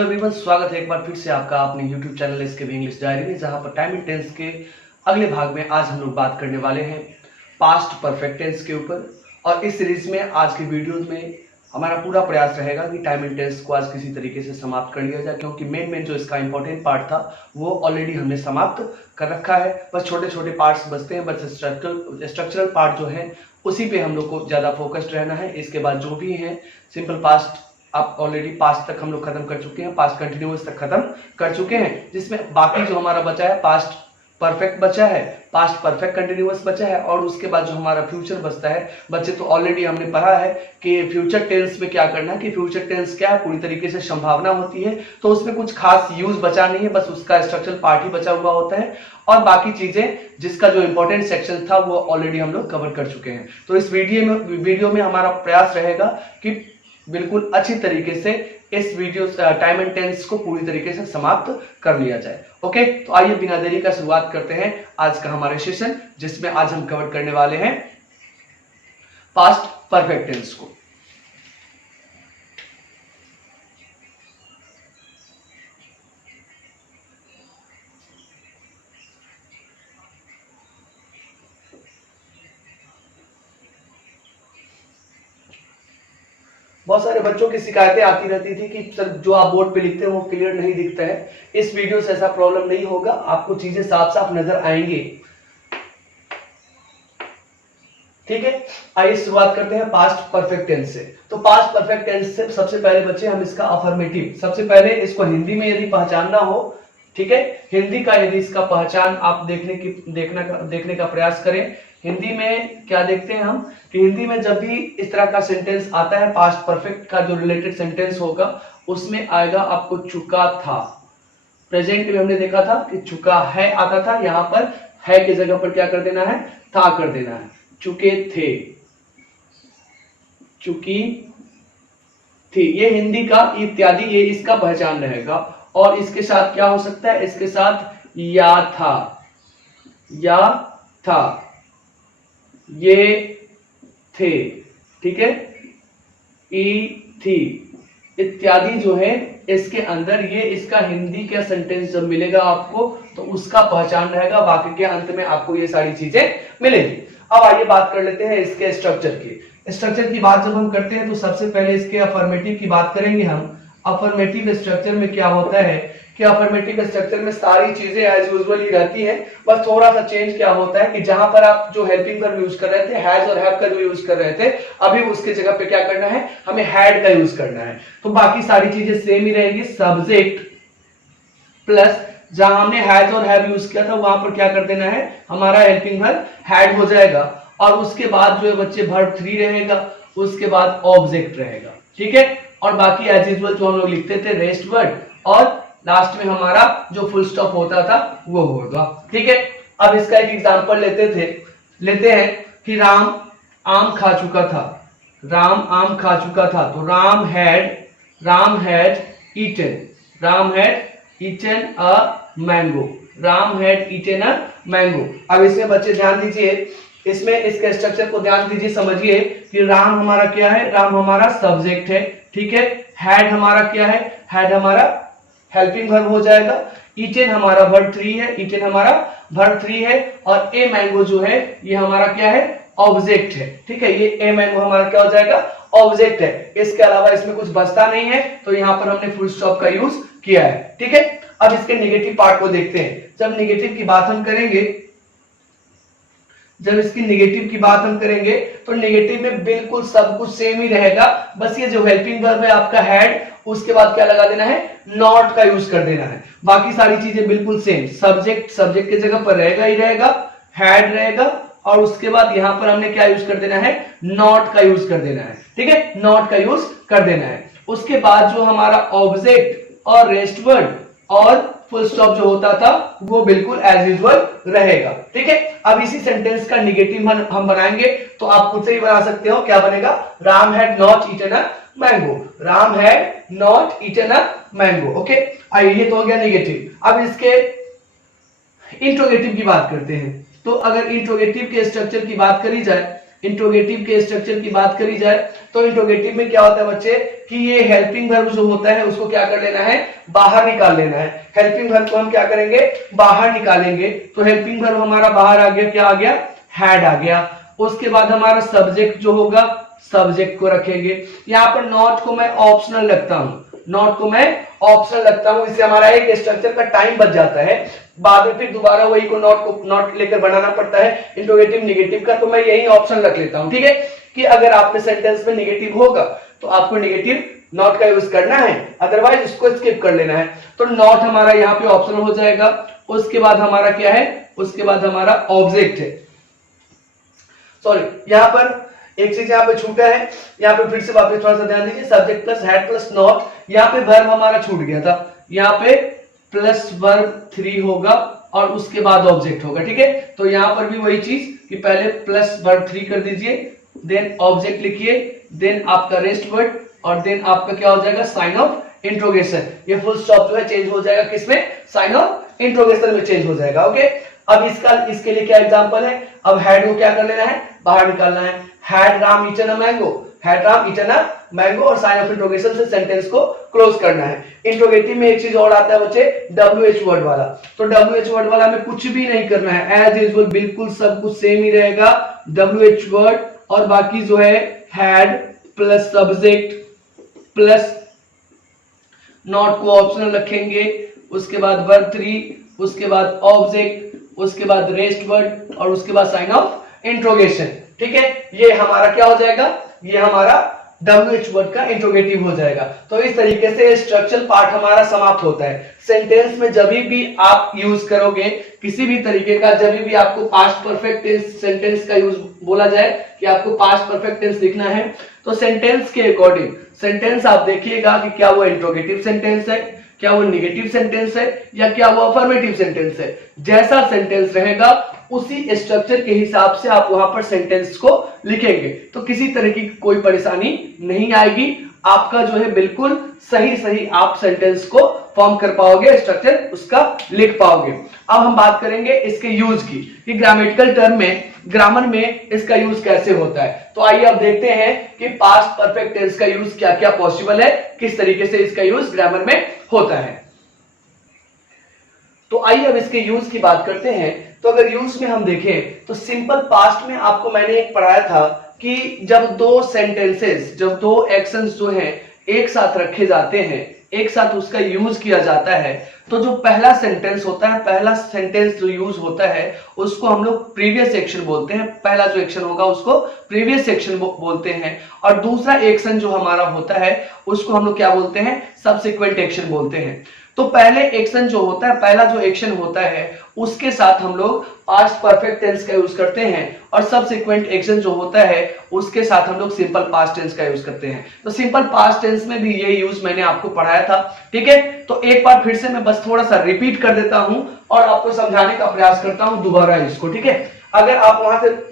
Everyone, स्वागत है एक बार फिर से आपका अपने YouTube चैनल इसके भी इंग्लिश डायरी में, जहां पर टाइम एंड टेंस के अगले भाग में आज हम लोग बात करने वाले हैं पास्ट परफेक्ट टेंस के ऊपर। और इस सीरीज में आज की वीडियो में हमारा पूरा प्रयास रहेगा कि टाइम एंड टेंस को आज किसी तरीके से समाप्त कर लिया जाए, क्योंकि मेन जो इसका इंपॉर्टेंट पार्ट था वो ऑलरेडी हमने समाप्त कर रखा है। बस छोटे छोटे पार्ट्स बचते हैं, बस स्ट्रक्चरल पार्ट जो है उसी पे हम लोग को ज़्यादा फोकस्ड रहना है। इसके बाद जो भी है सिंपल पास्ट आप ऑलरेडी पास्ट तक हम लोग खत्म कर चुके हैं, पास्ट कंटिन्यूअस तक खत्म कर चुके हैं, जिसमें बाकी जो हमारा बचा है पास्ट परफेक्ट बचा है, पास्ट परफेक्ट कंटिन्यूअस बचा है, और उसके बाद जो हमारा फ्यूचर बचता है बच्चे, तो ऑलरेडी हमने पढ़ा है कि फ्यूचर टेंस में क्या करना है कि फ्यूचर टेंस क्या है, पूरी तरीके से संभावना होती है, तो उसमें कुछ खास यूज बचा नहीं है, बस उसका स्ट्रक्चरल पार्ट ही बचा हुआ होता है, और बाकी चीजें जिसका जो इंपॉर्टेंट सेक्शन था वो ऑलरेडी हम लोग कवर कर चुके हैं। तो इस वीडियो में हमारा प्रयास रहेगा कि बिल्कुल अच्छी तरीके से इस वीडियो टाइम एंड टेंस को पूरी तरीके से समाप्त कर लिया जाए। ओके, तो आइए बिना देरी का शुरुआत करते हैं आज का हमारे सेशन, जिसमें आज हम कवर करने वाले हैं पास्ट परफेक्ट टेंस को। बहुत सारे बच्चों की शिकायतें आती रहती थी कि सर जो आप बोर्ड पे लिखते हैं वो क्लियर नहीं दिखता है। इस वीडियो से ऐसा प्रॉब्लम नहीं होगा, आपको चीजें साफ साफ नजर आएंगे। ठीक है, आइए शुरुआत करते हैं पास्ट परफेक्ट टेंस से। तो पास्ट परफेक्ट टेंस से सबसे पहले बच्चे हम इसका अफर्मेटिव, सबसे पहले इसको हिंदी में यदि पहचानना हो, ठीक है, हिंदी का यदि इसका पहचान आप देखने का प्रयास करें। हिंदी में क्या देखते हैं हम कि हिंदी में जब भी इस तरह का सेंटेंस आता है, पास्ट परफेक्ट का जो रिलेटेड सेंटेंस होगा उसमें आएगा आपको चुका था। प्रेजेंट में हमने देखा था कि चुका है आता था, यहां पर है की जगह पर क्या कर देना है, था कर देना है। चुके थे, चुकी थी, ये हिंदी का इत्यादि ये इसका पहचान रहेगा। और इसके साथ क्या हो सकता है, इसके साथ या था, या था, ये थे, ठीक है, ई थी इत्यादि जो है इसके अंदर, ये इसका हिंदी का सेंटेंस जब मिलेगा आपको तो उसका पहचान रहेगा, बाकी के अंत में आपको ये सारी चीजें मिलेगी। अब आइए बात कर लेते हैं इसके स्ट्रक्चर की। स्ट्रक्चर की बात जब हम करते हैं तो सबसे पहले इसके अफर्मेटिव की बात करेंगे हम। अफर्मेटिव स्ट्रक्चर में क्या होता है कि अफर्मेटिव स्ट्रक्चर में सारी चीजें एज यूजुअल ही रहती हैं, बस थोड़ा सा चेंज क्या होता है कि जहां पर आप जो हेल्पिंग वर्ब यूज कर रहे थे, हैज और हैव का जो यूज कर रहे थे, अभी उसके जगह पे क्या करना है, हमें हैड का यूज करना है। तो बाकी सारी चीजें सेम ही रहेंगी। सब्जेक्ट प्लस जहां हमने हैज और हैव यूज किया था वहां पर क्या कर देना है, हमारा हेल्पिंग वर्ब हैड हो जाएगा, और उसके बाद जो है बच्चे वर्ब 3 रहेगा, उसके बाद ऑब्जेक्ट रहेगा, ठीक है। और बाकी एज यूजुअल जो हम लोग लिखते थे रेस्ट वर्ड, और लास्ट में हमारा जो फुल स्टॉप होता था वो होगा, ठीक है। अब इसका एक एग्जांपल लेते हैं कि राम आम खा चुका था, राम आम खा चुका था, तो Ram had eaten a mango, Ram had eaten a mango. अब इसमें बच्चे ध्यान दीजिए, इसमें इसके स्ट्रक्चर को ध्यान दीजिए, समझिए कि राम हमारा क्या है, राम हमारा सब्जेक्ट है, ठीक है। हैड हमारा क्या है, हैड हमारा हेल्पिंग वर्ब हो जाएगा। ईटन हमारा वर्ब 3 है, ईटन हमारा वर्ब 3 है, और ए मैंगो जो है ये हमारा क्या है, ऑब्जेक्ट है, ठीक है। ये ए मैंगो हमारा क्या हो जाएगा, ऑब्जेक्ट है। इसके अलावा इसमें कुछ बचता नहीं है, तो यहां पर हमने फुल स्टॉप का यूज किया है, ठीक है। अब इसके नेगेटिव पार्ट को देखते हैं। जब नेगेटिव की बात हम करेंगे, जब इसकी नेगेटिव की बात हम करेंगे तो नेगेटिव में बिल्कुल सब कुछ सेम ही रहेगा, बस ये जो हेल्पिंग वर्ब है आपका हैड, उसके बाद क्या लगा देना है, नॉट का यूज कर देना है। बाकी सारी चीजें बिल्कुल सेम, सब्जेक्ट की जगह पर रहेगा ही रहेगा, हैड रहेगा, और उसके बाद यहां पर हमने क्या यूज कर देना है, नॉट का यूज कर देना है, ठीक है, नॉट का यूज कर देना है। उसके बाद जो हमारा ऑब्जेक्ट और रेस्ट वर्ड और फुल स्टॉप जो होता था वो बिल्कुल एज यूजुअल रहेगा, ठीक है। अब इसी सेंटेंस का नेगेटिव हम बनाएंगे, तो आप खुद से ही बना सकते हो, क्या बनेगा, Ram had not eaten a mango, Ram had not eaten a mango. Okay, आइए ये तो हो गया नेगेटिव। अब इसके इंट्रोगेटिव की बात करते हैं। तो अगर इंट्रोगेटिव के स्ट्रक्चर की बात करी जाए इंट्रोगेटिव के स्ट्रक्चर की बात करी जाए तो इंट्रोगेटिव में क्या होता है बच्चे कि ये हेल्पिंग वर्ब जो होता है उसको क्या कर लेना है, बाहर निकाल लेना है। हेल्पिंग वर्ब को हम क्या करेंगे, बाहर निकालेंगे। तो हेल्पिंग वर्ब हमारा बाहर आ गया, क्या आ गया, हैड आ गया। उसके बाद हमारा सब्जेक्ट जो होगा, सब्जेक्ट को रखेंगे। यहाँ पर नॉट को मैं ऑप्शनल रखता हूं, नॉट को मैं ऑप्शनल रखता हूं, इससे हमारा एक स्ट्रक्चर का टाइम बच जाता है। बाद में फिर दोबारा वही को नॉट लेकर बनाना पड़ता है इंट्रोगेटिव नेगेटिव का। तो मैं यही ऑप्शन रख लेता हूं, ठीक है, कि अगर आपके सेंटेंस में नेगेटिव होगा तो आपको नेगेटिव नॉट का यूज करना है, अदरवाइज उसको स्किप कर लेना है। तो नॉट हमारा यहाँ पे ऑप्शनल हो जाएगा। उसके बाद हमारा क्या है, उसके बाद हमारा ऑब्जेक्ट है। सॉरी, यहाँ पर एक चीज यहाँ पे छूटा है, यहाँ पे फिर से वापस थोड़ा सा ध्यान दीजिए, subject plus had plus not, यहाँ पे वर्ब हमारा छूट गया था। यहाँ पे प्लस वर्ब 3 होगा और उसके बाद ऑब्जेक्ट होगा, ठीक है। तो यहाँ पर भी वही चीज कि पहले प्लस वर्ब 3 कर दीजिए, देन ऑब्जेक्ट लिखिए, देन आपका रेस्ट वर्ड और देन आपका क्या हो जाएगा, साइन ऑफ इंट्रोगेशन। ये फुल स्टॉप जो है चेंज हो जाएगा, किसमें, साइन ऑफ इंट्रोगेशन में चेंज हो जाएगा। ओके, अब इसके लिए क्या एग्जांपल है, अब हैड को क्या कर लेना है, बाहर निकालना है। Had Ram eaten a mango, had Ram eaten a mango और साइन ऑफ इंट्रोगेशन से सेंटेंस को क्लोज करना है। इंट्रोगेटिव में एक चीज और आता है बच्चे, WH वर्ड वाला। तो WH वर्ड वाला में कुछ भी नहीं करना है, एज यूजुअल बिल्कुल सब कुछ सेम ही रहेगा। WH वर्ड और बाकी जो है had plus subject plus not को ऑप्शनल रखेंगे। उसके बाद वर्ब 3, उसके बाद ऑब्जेक्ट, उसके बाद रेस्ट वर्ड और उसके बाद साइन ऑफ इंट्रोगेशन, ठीक है। ये हमारा क्या हो जाएगा, ये हमारा WH वर्ड का इंट्रोगेटिव हो जाएगा। तो इस तरीके से स्ट्रक्चरल पार्ट हमारा समाप्त होता है। सेंटेंस में जब भी आप यूज करोगे किसी भी तरीके का, जब भी आपको पास्ट परफेक्ट टेंस सेंटेंस का यूज बोला जाए कि आपको पास्ट परफेक्ट टेंस लिखना है, तो सेंटेंस के अकॉर्डिंग सेंटेंस आप देखिएगा कि क्या वो इंट्रोगेटिव सेंटेंस है, क्या वो नेगेटिव सेंटेंस है या क्या वो अफर्मेटिव सेंटेंस है। जैसा सेंटेंस रहेगा उसी स्ट्रक्चर के हिसाब से आप वहां पर सेंटेंस को लिखेंगे, तो किसी तरह की कोई परेशानी नहीं आएगी। आपका जो है बिल्कुल सही आप सेंटेंस को फॉर्म कर पाओगे, स्ट्रक्चर उसका लिख पाओगे। अब हम बात करेंगे इसके यूज की, कि ग्रामेटिकल टर्म में, ग्रामर में इसका यूज कैसे होता है। तो आइए अब देखते हैं कि पास्ट परफेक्ट टेंस का यूज क्या क्या पॉसिबल है, किस तरीके से इसका यूज ग्रामर में होता है। तो आइए अब इसके यूज की बात करते हैं। तो अगर यूज में हम देखें तो सिंपल पास्ट में आपको मैंने एक पढ़ाया था कि जब दो सेंटेंसेस, जब दो एक्शंस जो हैं एक साथ रखे जाते हैं, एक साथ उसका यूज किया जाता है, तो जो पहला सेंटेंस होता है, पहला सेंटेंस जो यूज होता है उसको हम लोग प्रीवियस एक्शन बोलते हैं। पहला जो एक्शन होगा उसको प्रीवियस एक्शन बोलते हैं और दूसरा एक्शन जो हमारा होता है उसको हम लोग क्या बोलते हैं, सबसिक्वेंट एक्शन बोलते हैं। तो पहले एक्शन जो होता है, पहला जो एक्शन होता है उसके साथ हम लोग पास्ट परफेक्ट टेंस का यूज करते हैं और सबसिक्वेंट एक्शन जो होता है उसके साथ हम लोग सिंपल पास्ट टेंस का यूज करते हैं। तो सिंपल पास्ट टेंस में भी ये यूज मैंने आपको पढ़ाया था, ठीक है। तो एक बार फिर से मैं बस थोड़ा सा रिपीट कर देता हूं और आपको समझाने का प्रयास करता हूं दोबारा इसको, ठीक है। अगर आप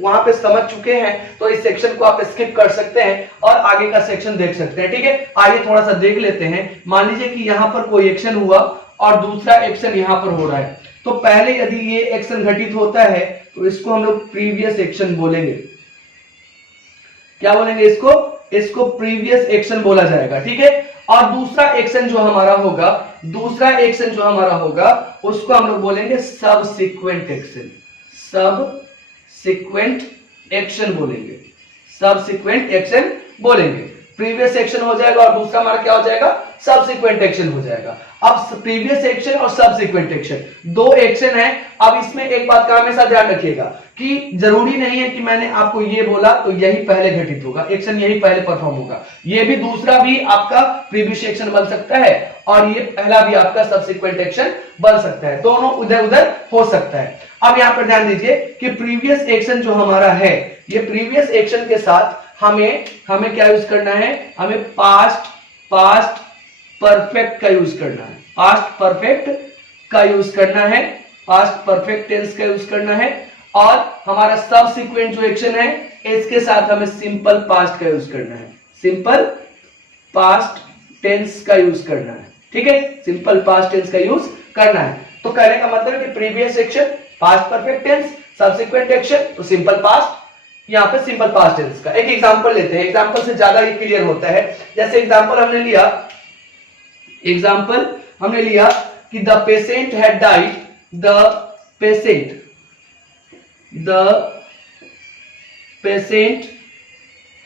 वहां पे समझ चुके हैं तो इस सेक्शन को आप स्किप कर सकते हैं और आगे का सेक्शन देख सकते हैं, ठीक है। आइए थोड़ा सा देख लेते हैं। मान लीजिए कि यहाँ पर कोई एक्शन हुआ और दूसरा एक्शन यहाँ पर हो रहा है, तो पहले यदि ये एक्शन घटित होता है तो इसको हम लोग प्रीवियस एक्शन बोलेंगे। क्या बोलेंगे इसको, इसको प्रीवियस एक्शन बोला जाएगा, ठीक है। और दूसरा एक्शन जो हमारा होगा, दूसरा एक्शन जो हमारा होगा उसको हम लोग बोलेंगे सबसिक्वेंट एक्शन, सबसिक्वेंट एक्शन बोलेंगे, सबसिक्वेंट एक्शन बोलेंगे। प्रीवियस एक्शन हो जाएगा और दूसरा हमारा क्या हो जाएगा, सबसिक्वेंट एक्शन हो जाएगा। अब प्रीवियस एक्शन और सबसिक्वेंट एक्शन दो एक्शन है। अब इसमें एक बात का हमेशा ध्यान रखिएगा कि जरूरी नहीं है कि मैंने आपको ये बोला तो यही पहले घटित होगा, एक्शन यही पहले परफॉर्म होगा। ये भी दूसरा भी आपका प्रीवियस एक्शन बन सकता है और ये पहला भी आपका सबसिक्वेंट एक्शन बन सकता है, दोनों उधर उधर हो सकता है। अब यहाँ पर ध्यान दीजिए कि प्रीवियस एक्शन जो हमारा है, ये प्रीवियस एक्शन के साथ हमें क्या यूज करना है, हमें पास्ट परफेक्ट का यूज करना है, पास्ट परफेक्ट का यूज करना है, पास्ट परफेक्ट टेंस का यूज करना है। और हमारा सबसिक्वेंट जो एक्शन है इसके साथ हमें सिंपल पास्ट का यूज करना है, सिंपल पास्ट टेंस का यूज करना है, ठीक है। सिंपल पास्ट टेंस का यूज करना है। तो कहने का मतलब है कि previous action past perfect tense, subsequent action तो सिंपल पास्ट, यहाँ पे सिंपल पास्ट टेंस का। एक एग्जांपल लेते हैं, एग्जांपल से ज्यादा ये क्लियर होता है। जैसे एग्जांपल हमने लिया कि the patient had died, the patient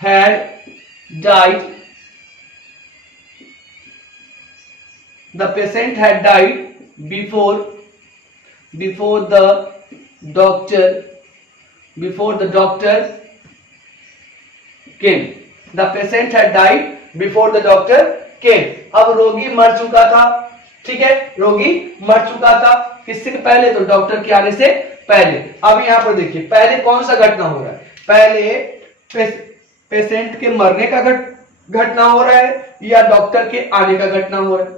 had died, the patient had died before the doctor came. The patient had died before the doctor came. अब रोगी मर चुका था, ठीक है, रोगी मर चुका था किससे पहले? तो डॉक्टर के आने से पहले। अब यहाँ पर देखिए पहले कौन सा घटना हो रहा है? पहले पेशेंट के मरने का घटना हो रहा है या डॉक्टर के आने का घटना हो रहा है?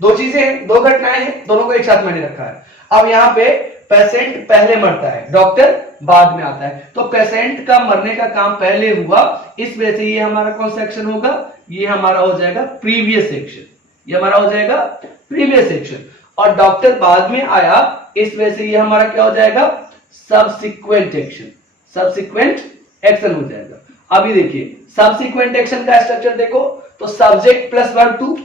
दो चीजें हैं, दो घटनाएं हैं, दोनों को एक साथ मैंने रखा है। अब यहाँ पे पेशेंट पहले मरता है, डॉक्टर बाद में आता है, तो पेशेंट का मरने का काम पहले हुआ, इस वजह से ये हमारा कौन सा एक्शन होगा? ये हमारा हो जाएगा प्रीवियस एक्शन। ये हमारा हो जाएगा प्रीवियस एक्शन। और डॉक्टर बाद में आया, इस वजह से ये हमारा क्या हो जाएगा? Subsequent action. सबसिक्वेंट एक्शन हो जाएगा। अभी देखिए सबसिक्वेंट एक्शन का स्ट्रक्चर देखो, तो सब्जेक्ट प्लस वर्ब टू,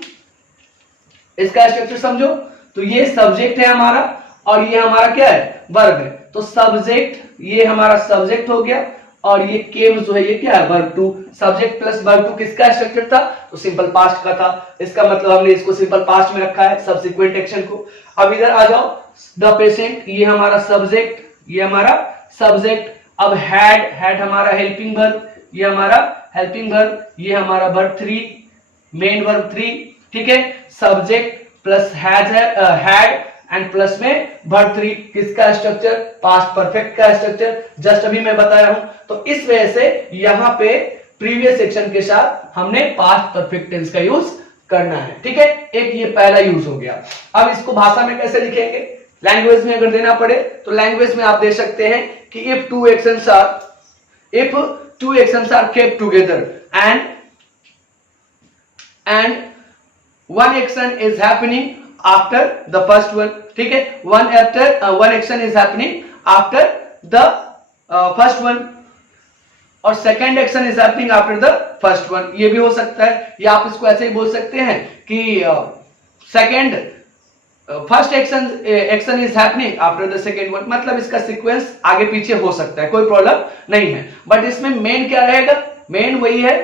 इसका स्ट्रक्चर समझो। तो ये सब्जेक्ट है हमारा और ये हमारा क्या है? वर्ब है। तो सब्जेक्ट, ये हमारा सब्जेक्ट हो गया और ये केम जो है ये क्या है? Verb two. Subject plus verb two किसका स्ट्रक्चर था? तो सिंपल पास्ट का था। इसका मतलब हमने इसको सिंपल पास्ट में रखा है, सबसिक्वेंट एक्शन को। अब इधर आ जाओ, द पेशेंट, ये हमारा सब्जेक्ट, ये हमारा सब्जेक्ट। अब हैड हमारा हेल्पिंग वर्ब, ये हमारा हेल्पिंग वर्ब, ये हमारा verb three, main verb three, ठीक है। Subject plus had and plus में वर्ब थ्री, किसका स्ट्रक्चर? पास्ट परफेक्ट का स्ट्रक्चर, जस्ट अभी मैं बताया हूं। तो इस वजह से यहां पे प्रीवियस एक्शन के साथ हमने पास्ट परफेक्ट टेंस का यूज करना है, ठीक है। एक ये पहला यूज हो गया। अब इसको भाषा में कैसे लिखेंगे? लैंग्वेज में अगर देना पड़े तो लैंग्वेज में आप दे सकते हैं कि if two actions are kept together and one action is happening after the first one, ठीक है। one action is happening after the first one और second action is happening after the first one, ये भी हो सकता है। या आप इसको ऐसे ही बोल सकते हैं कि first action is happening after the second one, मतलब इसका सीक्वेंस आगे पीछे हो सकता है, कोई प्रॉब्लम नहीं है। बट इसमें मेन क्या रहेगा? मेन वही है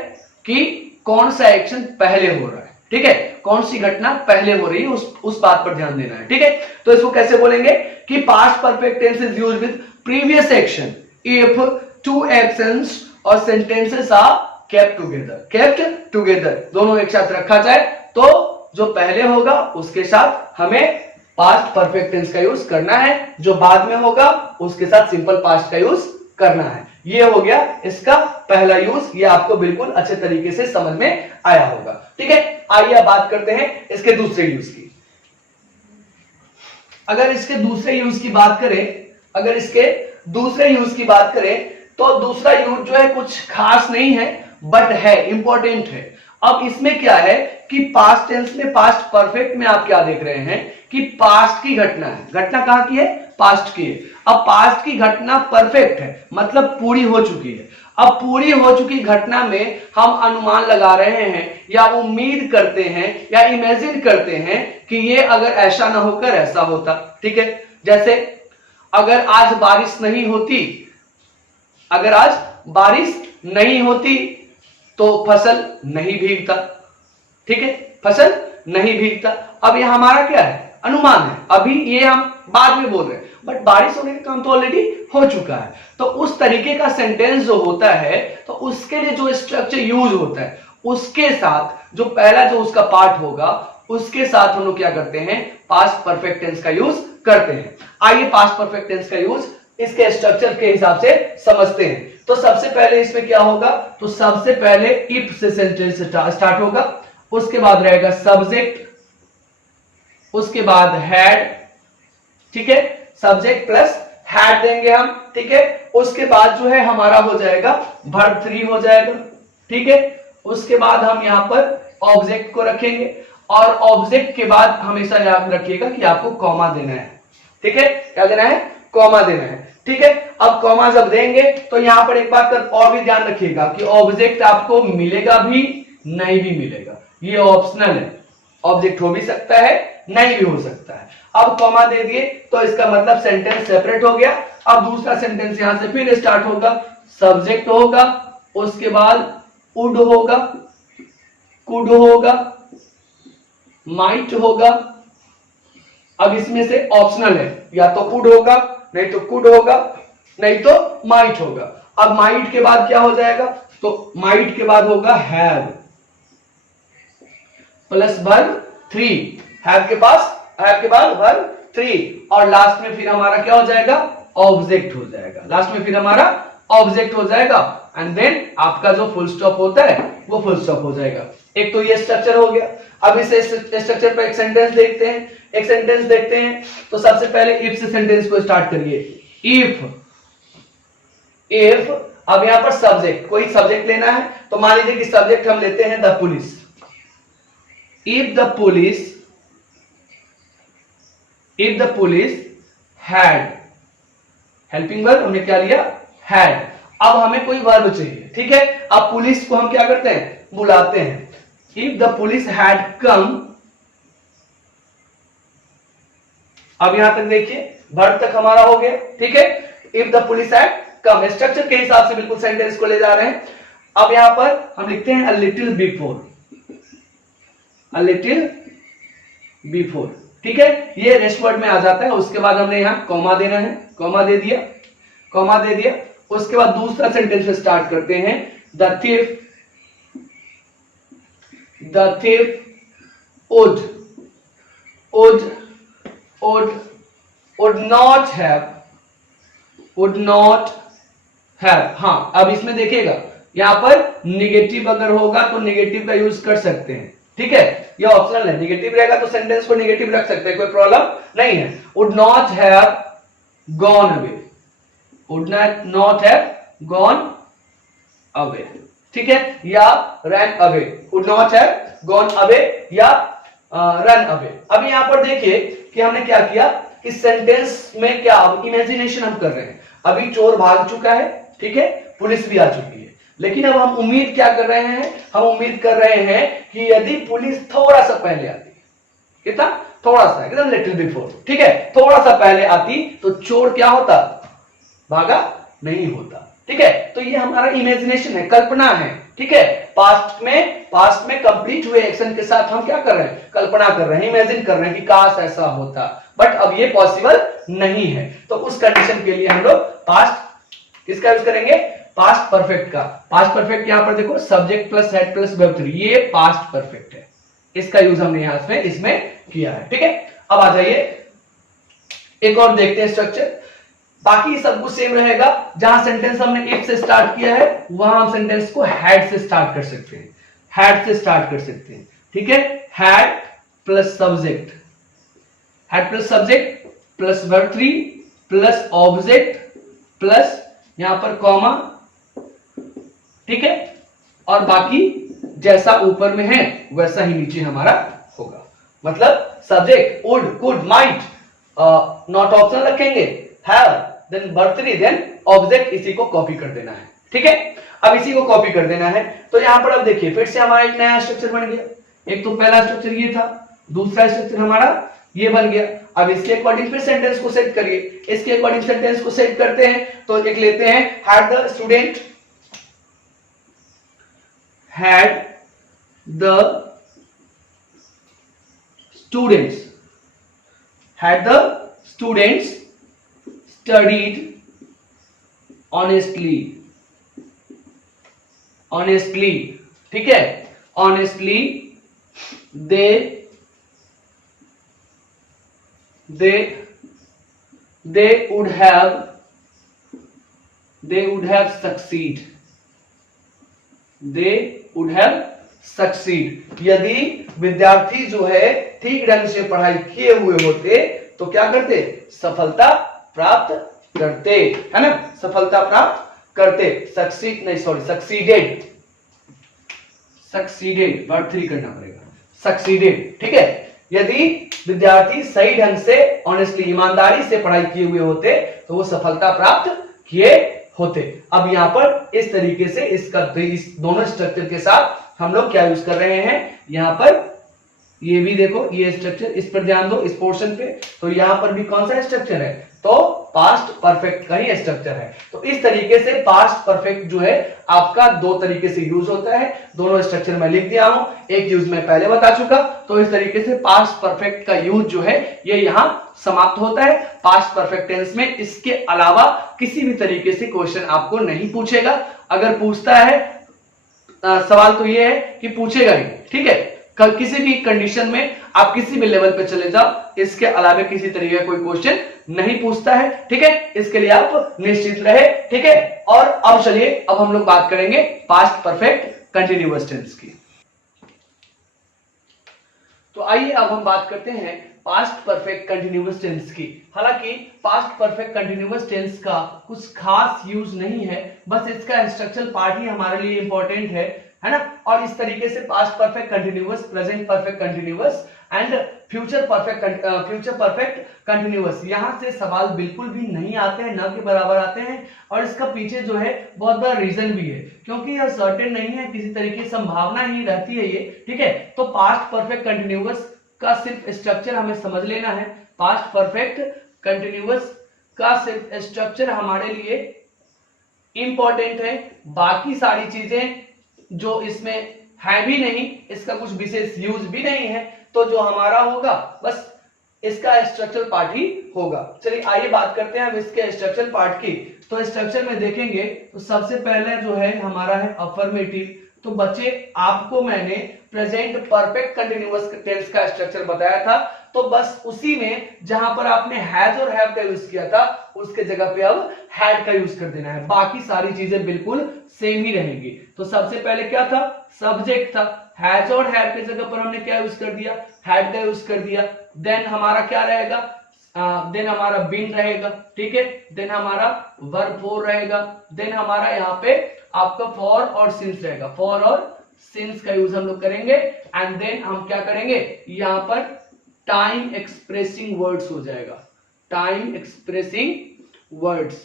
कि कौन सा एक्शन पहले हो रहा है, ठीक है, कौन सी घटना पहले हो रही है, उस बात पर ध्यान देना है, ठीक है। तो इसको कैसे बोलेंगे कि past perfect tense is used with previous action if two actions और सेंटेंसेस आर केप्ट टुगेदर, दोनों एक साथ रखा जाए तो जो पहले होगा उसके साथ हमें पास्ट परफेक्ट टेंस का यूज करना है, जो बाद में होगा उसके साथ सिंपल पास्ट का यूज करना है। ये हो गया इसका पहला यूज, ये आपको बिल्कुल अच्छे तरीके से समझ में आया होगा, ठीक है। आइए अब बात करते हैं इसके दूसरे यूज की। अगर इसके दूसरे यूज की बात करें तो दूसरा यूज जो है कुछ खास नहीं है बट है, इंपॉर्टेंट है। अब इसमें क्या है कि पास्ट टेंस में, पास्ट परफेक्ट में आप क्या देख रहे हैं कि पास्ट की घटना है। घटना कहां की है? पास्ट की है। अब पास्ट की घटना परफेक्ट है, मतलब पूरी हो चुकी है। अब पूरी हो चुकी घटना में हम अनुमान लगा रहे हैं या उम्मीद करते हैं या इमेजिन करते हैं कि ये अगर ऐसा ना होकर ऐसा होता, ठीक है। जैसे अगर आज बारिश नहीं होती तो फसल नहीं भीगता, ठीक है, फसल नहीं भीगता। अब ये हमारा क्या है? अनुमान है। अभी ये हम बाद में बोल रहे हैं, बट बारिश होने का काम तो ऑलरेडी हो चुका है। तो उस तरीके का सेंटेंस जो होता है, तो उसके लिए जो स्ट्रक्चर यूज होता है, उसके साथ जो पहला जो उसका पार्ट होगा, उसके साथ हम लोग क्या करते हैं? पास्ट परफेक्ट टेंस का यूज करते हैं। आइए पास्ट परफेक्ट टेंस का यूज इसके स्ट्रक्चर के हिसाब से समझते हैं। तो सबसे पहले इसमें क्या होगा? तो सबसे पहले इफ से सेंटेंस स्टार्ट होगा, उसके बाद रहेगा सब्जेक्ट, उसके बाद हैड, ठीक है, सब्जेक्ट प्लस हैड देंगे हम, ठीक है। उसके बाद जो है हमारा हो जाएगा वर्ब थ्री हो जाएगा, ठीक है। उसके बाद हम यहां पर ऑब्जेक्ट को रखेंगे और ऑब्जेक्ट के बाद हमेशा याद रखिएगा कि आपको कॉमा देना है, ठीक है। क्या देना है? कॉमा देना है। ठीक है। अब कॉमा जब देंगे तो यहां पर एक बात कर और भी ध्यान रखिएगा कि ऑब्जेक्ट आपको मिलेगा भी नहीं भी मिलेगा, ये ऑप्शनल है। ऑब्जेक्ट हो भी सकता है, नहीं भी हो सकता है। अब कॉमा दे दिए तो इसका मतलब सेंटेंस सेपरेट हो गया। अब दूसरा सेंटेंस यहां से फिर स्टार्ट होगा, सब्जेक्ट होगा, उसके बाद वुड होगा, कुड होगा, माइट होगा। अब इसमें से ऑप्शनल है, या तो वुड होगा, नहीं तो कुड होगा, नहीं तो माइट होगा। अब माइट के बाद क्या हो जाएगा, तो माइट के बाद होगा हैव प्लस वर्ब 3, हैव के बाद वर्ब 3, और लास्ट में फिर हमारा क्या हो जाएगा, ऑब्जेक्ट हो जाएगा। लास्ट में फिर हमारा ऑब्जेक्ट हो जाएगा, एंड देन आपका जो फुल स्टॉप होता है वो फुल स्टॉप हो जाएगा। एक तो ये स्ट्रक्चर हो गया। अब इस स्ट्रक्चर पर एक सेंटेंस देखते हैं, तो सबसे पहले इफ से सेंटेंस को स्टार्ट करिए। इफ अब यहां पर सब्जेक्ट, कोई सब्जेक्ट लेना है, तो मान लीजिए कि सब्जेक्ट हम लेते हैं the police. If the police had, helping verb हमने क्या लिया, हैड। अब हमें कोई वर्ब चाहिए, ठीक है। अब पुलिस को हम क्या करते हैं, बुलाते हैं। If the police had come, अब यहां तक देखिए वर्ब तक हमारा हो गया, ठीक है। If the police had come, structure के हिसाब से बिल्कुल सेंटेंस को ले जा रहे हैं। अब यहां पर हम लिखते हैं अ लिटिल बिफोर, ठीक है। ये रेस्ट वर्ड में आ जाता है। उसके बाद हमने यहां कॉमा देना है, कॉमा दे दिया। उसके बाद दूसरा सेंटेंस से स्टार्ट करते हैं, the thief would not have। हाँ, अब इसमें देखिएगा यहां पर निगेटिव अगर होगा तो निगेटिव का यूज कर सकते हैं, ठीक है। ये ऑप्शनल है, निगेटिव रहेगा तो सेंटेंस को निगेटिव रख सकते हैं, कोई प्रॉब्लम नहीं है। would not have gone away, ठीक है, या ran away, would not have gone away या run away। अब यहां पर देखिए कि हमने क्या किया, इस सेंटेंस में क्या इमेजिनेशन हम कर रहे हैं। अभी चोर भाग चुका है, ठीक है, पुलिस भी आ चुकी है, लेकिन अब हम उम्मीद क्या कर रहे हैं, हम उम्मीद कर रहे हैं कि यदि पुलिस थोड़ा सा पहले आती, कितना, थोड़ा सा, एकदम लिटिल बिफोर, ठीक है, थोड़ा सा पहले आती तो चोर क्या होता, भागा नहीं होता, ठीक है। तो ये हमारा इमेजिनेशन है, कल्पना है, ठीक है। पास्ट में कंप्लीट हुए एक्शन के साथ हम क्या कर रहे हैं, कल्पना कर रहे हैं, इमेजिन कर रहे हैं कि काश ऐसा होता, बट अब ये पॉसिबल नहीं है। तो उस कंडीशन के लिए हम लोग पास्ट किसका यूज करेंगे, पास्ट परफेक्ट का। पास्ट परफेक्ट यहां पर देखो, subject plus head plus verb 3, ये पास्ट परफेक्ट है, इसका यूज हमने यहां इसमें किया है, ठीक है। अब आ जाइए एक और देखते हैं स्ट्रक्चर। बाकी सब कुछ सेम रहेगा, जहां सेंटेंस हमने इफ से स्टार्ट किया है वहां हम सेंटेंस को हैड से स्टार्ट कर सकते हैं, ठीक है। Had plus subject plus verb 3 plus object plus यहां पर कॉमा, ठीक है, और बाकी जैसा ऊपर में है वैसा ही नीचे हमारा होगा। मतलब subject would, could, might, not optional रखेंगे, have, then verb 3, then object, इसी को कॉपी कर देना है, ठीक है। अब इसी को कॉपी कर देना है, तो यहां पर अब देखिए फिर से हमारा एक नया स्ट्रक्चर बन गया। एक तो पहला स्ट्रक्चर ये था, दूसरा स्ट्रक्चर हमारा ये बन गया। अब इसके अकॉर्डिंग फिर सेंटेंस को सेट करिए। इसके अकॉर्डिंग सेंटेंस को सेट करते हैं, तो एक लेते हैं, had the student studied honestly, ठीक है, honestly they would have succeed। यदि विद्यार्थी जो है ठीक ढंग से पढ़ाई किए हुए होते तो क्या करते, सफलता प्राप्त करते, है ना, सफलता प्राप्त करते। सक्सीडेड वर्ब 3 करना पड़ेगा, सक्सीडेड, ठीक है। यदि विद्यार्थी सही ढंग से ऑनेस्टली ईमानदारी से पढ़ाई किए हुए होते तो वो सफलता प्राप्त किए होते। अब यहाँ पर इस तरीके से इस दोनों स्ट्रक्चर के साथ हम लोग क्या यूज कर रहे हैं, यहाँ पर ये भी देखो, ये स्ट्रक्चर, इस पर ध्यान दो इस पोर्शन पे। तो यहाँ पर भी कौन सा स्ट्रक्चर है, तो पास्ट परफेक्ट का ही स्ट्रक्चर है। तो इस तरीके से पास्ट परफेक्ट जो है आपका दो तरीके से यूज होता है, दोनों स्ट्रक्चर मैं लिख दिया हूं, एक यूज मैं पहले बता चुका। तो इस तरीके से पास्ट परफेक्ट का यूज जो है ये यहाँ समाप्त होता है। पास्ट परफेक्ट टेंस में इसके अलावा किसी भी तरीके से क्वेश्चन आपको नहीं पूछेगा। अगर पूछता है सवाल तो ये है कि पूछेगा ही, ठीक है। किसी भी कंडीशन में आप किसी भी लेवल पे चले जाओ, इसके अलावा किसी तरीके का कोई क्वेश्चन नहीं पूछता है, ठीक है। इसके लिए आप निश्चित रहे, ठीक है। और अब चलिए, अब हम लोग बात करेंगे पास्ट परफेक्ट कंटिन्यूअस टेंस की। तो आइए अब हम बात करते हैं पास्ट परफेक्ट कंटिन्यूअस टेंस की। हालांकि पास्ट परफेक्ट कंटिन्यूअस टेंस का कुछ खास यूज नहीं है, बस इसका स्ट्रक्चरल पार्ट ही हमारे लिए इंपॉर्टेंट है ना। और इस तरीके से past perfect continuous, present perfect continuous and future perfect continuous, यहां से सवाल बिल्कुल भी नहीं आते हैं, न के बराबर आते हैं। और इसका पीछे जो है बहुत बड़ा रीजन भी है, क्योंकि यह सर्टेन नहीं है, किसी तरीके की संभावना ही रहती है ये, ठीक है। तो पास्ट परफेक्ट कंटिन्यूअस का सिर्फ स्ट्रक्चर हमें समझ लेना है। पास्ट परफेक्ट कंटिन्यूअस का सिर्फ स्ट्रक्चर हमारे लिए इंपॉर्टेंट है, बाकी सारी चीजें जो इसमें है भी नहीं, इसका कुछ विशेष यूज भी नहीं है। तो जो हमारा होगा बस इसका स्ट्रक्चरल पार्ट ही होगा। चलिए आइए बात करते हैं हम इसके स्ट्रक्चरल पार्ट की। तो स्ट्रक्चर में देखेंगे तो सबसे पहले जो है हमारा है अफर्मेटिव। तो बच्चे आपको मैंने प्रेजेंट परफेक्ट कंटिन्यूअस टेंस का स्ट्रक्चर बताया था, तो बस उसी में जहां पर आपने हैज और हैव का यूज किया था उसके जगह पे अब हैड का यूज कर देना है। बाकी सारी चीजें बिल्कुल सेम ही रहेंगी। तो सबसे पहले क्या था, सब्जेक्ट था, हैज और हैव के जगह पर हमने क्या यूज कर दिया, हैड का यूज कर दिया। देन हमारा क्या रहेगा, देन हमारा बीन रहेगा, ठीक है। देन हमारा वर्ब फोर रहेगा। देन हमारा यहाँ पे आपका फॉर और सिंस रहेगा, फॉर और सिंस का यूज हम लोग करेंगे। एंड देन हम क्या करेंगे, यहाँ पर टाइम एक्सप्रेसिंग वर्ड्स हो जाएगा, time expressing words,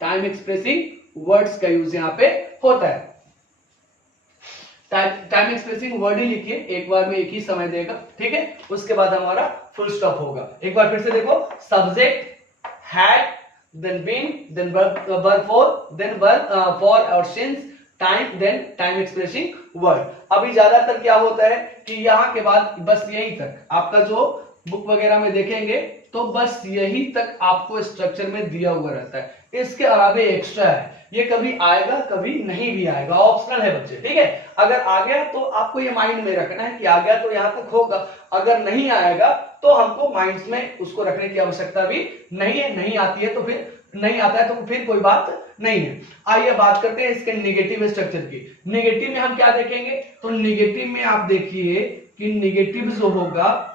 time expressing words का यूज यहाँ पे होता है। टाइम एक्सप्रेसिंग वर्ड ही लिखिए, एक बार में एक ही समय देगा, ठीक है। उसके बाद हमारा फुल स्टॉप होगा। एक बार फिर से देखो, subject had, then been, then verb four, then verb for और since, time, then time expressing word. अभी ज्यादातर क्या होता है कि यहाँ के बाद बस यही तक आपका जो बुक वगैरह में देखेंगे तो बस यही तक आपको स्ट्रक्चर में दिया हुआ रहता है। इसके अलावा एक्स्ट्रा है, ये कभी आएगा कभी नहीं भी आएगा, ऑप्शनल है बच्चे, ठीक है। अगर आ गया तो आपको ये माइंड में रखना है कि आ गया तो यहाँ तक होगा, अगर नहीं आएगा तो हमको माइंड में उसको रखने की आवश्यकता भी नहीं है। नहीं आती है तो फिर नहीं आता है तो फिर कोई बात नहीं है। आइए बात करते हैं इसके नेगेटिव स्ट्रक्चर की। नेगेटिव में हम क्या देखेंगे, तो नेगेटिव में आप देखिए कि नेगेटिव जो होगा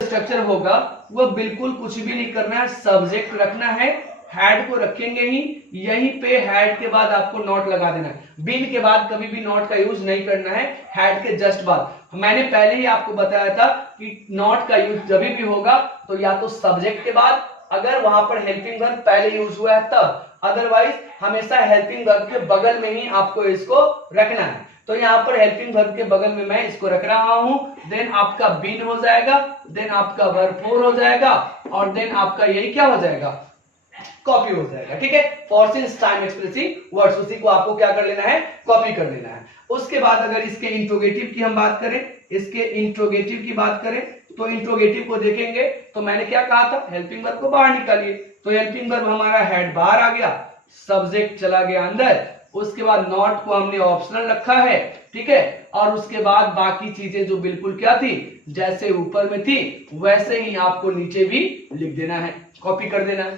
स्ट्रक्चर होगा वो बिल्कुल कुछ भी नहीं करना है, सब्जेक्ट रखना है, हैड को रखेंगे ही, यहीं पे हैड के बाद आपको नॉट लगा देना है। बीन के बाद कभी भी नॉट का यूज नहीं करना है, हैड के जस्ट बाद। मैंने पहले ही आपको बताया था कि नॉट का यूज जब भी होगा तो या तो सब्जेक्ट के बाद, अगर वहां पर हेल्पिंग वर्ब पहले यूज हुआ है तब, अदरवाइज हमेशा हेल्पिंग वर्ब के बगल में ही आपको इसको रखना है। तो यहाँ पर हेल्पिंग वर्ब के बगल में मैं इसको रख रहा हूं। देन आपका बीन हो जाएगा, देन आपका वर्ब फोर हो जाएगा, और देन आपका यही क्या हो जाएगा, कॉपी हो जाएगा, ठीक है। For since time expressing words, उसी को आपको क्या कर लेना है, कॉपी कर लेना है। उसके बाद अगर इसके इंट्रोगेटिव की हम बात करें, इसके इंट्रोगेटिव की बात करें तो इंट्रोगेटिव को देखेंगे तो मैंने क्या कहा था, हेल्पिंग वर्ब को बाहर निकालिए। तो हेल्पिंग वर्ब हमारा हेड बाहर आ गया, सब्जेक्ट चला गया अंदर, उसके बाद नॉट को हमने ऑप्शनल रखा है, ठीक है। और उसके बाद बाकी चीजें जो बिल्कुल क्या थी, जैसे ऊपर में थी वैसे ही आपको नीचे भी लिख देना है, कॉपी कर देना है,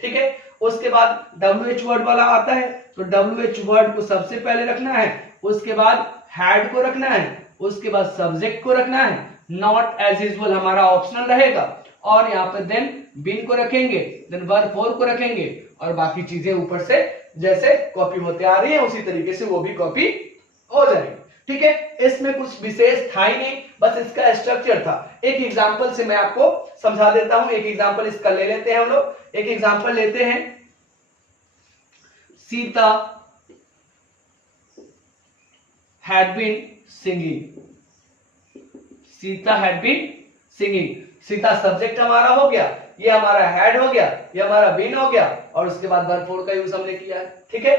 ठीक है। उसके बाद WH वर्ड वाला आता है, तो WH वर्ड को सबसे पहले रखना है, उसके बाद हैड को रखना है, उसके बाद सब्जेक्ट को रखना है, नॉट एज यूजुअल हमारा ऑप्शनल रहेगा, और यहाँ पे देन बीन को रखेंगे, देन वर्ब फोर को रखेंगे, और बाकी चीजें ऊपर से जैसे कॉपी होते आ रही है उसी तरीके से वो भी कॉपी हो जाएगी, ठीक है, इसमें कुछ विशेष था ही नहीं, बस इसका स्ट्रक्चर था। एक एग्जांपल से मैं आपको समझा देता हूं, एक एग्जांपल इसका ले लेते हैं हम लोग। एक एग्जांपल लेते हैं, Sita had been singing, Sita had been singing। Sita subject हमारा हो गया, ये हमारा हैड हो गया, ये हमारा बीन हो गया, और उसके बाद वर्ब फोर का यूज हमने किया है। ठीक है,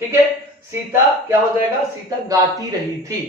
ठीक है, सीता क्या हो जाएगा, सीता गाती रही थी,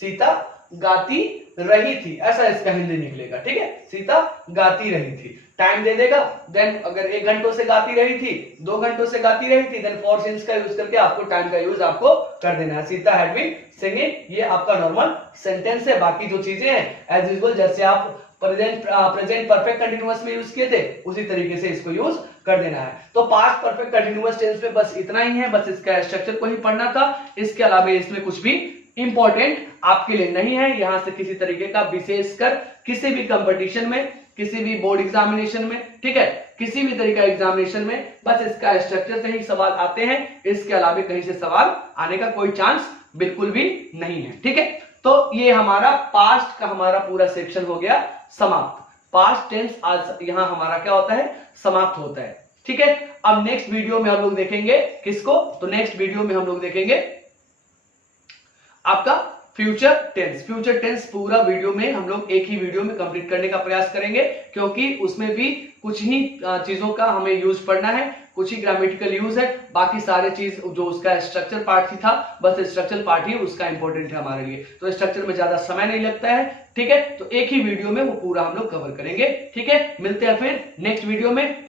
सीता गाती रही थी, ऐसा इसका हिंदी निकलेगा। ठीक है, सीता गाती रही थी, टाइम दे देगा, देन अगर 1 घंटों से गाती रही थी, 2 घंटों से गाती रही थी, देन फॉर सिंस का यूज करके आपको टाइम का यूज आपको कर देना है। सीता हैड बीन सिंगिंग, ये आपका नॉर्मल सेंटेंस है। बाकी जो चीजें हैं एज यूजुअल जैसे आप प्रेजेंट परफेक्ट कंटिन्यूअस में यूज किए थे उसी तरीके से इसको यूज कर देना है। तो पास्ट परफेक्ट कंटिन्यूअस टेंस में बस इतना ही है, बस इसका स्ट्रक्चर को ही पढ़ना था। इसके अलावा इसमें कुछ भी इंपॉर्टेंट आपके लिए नहीं है। यहां से किसी तरीके का विशेषकर किसी भी कंपटीशन में, किसी भी बोर्ड एग्जामिनेशन में, ठीक है, किसी भी तरीके का एग्जामिनेशन में बस इसका स्ट्रक्चर से ही सवाल आते हैं। इसके अलावा कहीं से सवाल आने का कोई चांस बिल्कुल भी नहीं है। ठीक है, तो ये हमारा पास्ट का हमारा पूरा सेक्शन हो गया समाप्त। पास्ट टेंस आज यहां हमारा क्या होता है, समाप्त होता है। ठीक है, अब नेक्स्ट वीडियो में हम लोग देखेंगे किसको, तो नेक्स्ट वीडियो में हम लोग देखेंगे आपका फ्यूचर टेंस। फ्यूचर टेंस पूरा वीडियो में हम लोग एक ही वीडियो में कंप्लीट करने का प्रयास करेंगे, क्योंकि उसमें भी कुछ ही चीजों का हमें यूज पढ़ना है, कुछ ही ग्रामेटिकल यूज है। बाकी सारे चीज जो उसका स्ट्रक्चर पार्ट ही था, बस स्ट्रक्चर पार्ट ही उसका इंपॉर्टेंट है हमारे लिए, तो स्ट्रक्चर में ज्यादा समय नहीं लगता है। ठीक है, तो एक ही वीडियो में वो पूरा हम लोग कवर करेंगे। ठीक है, मिलते हैं फिर नेक्स्ट वीडियो में।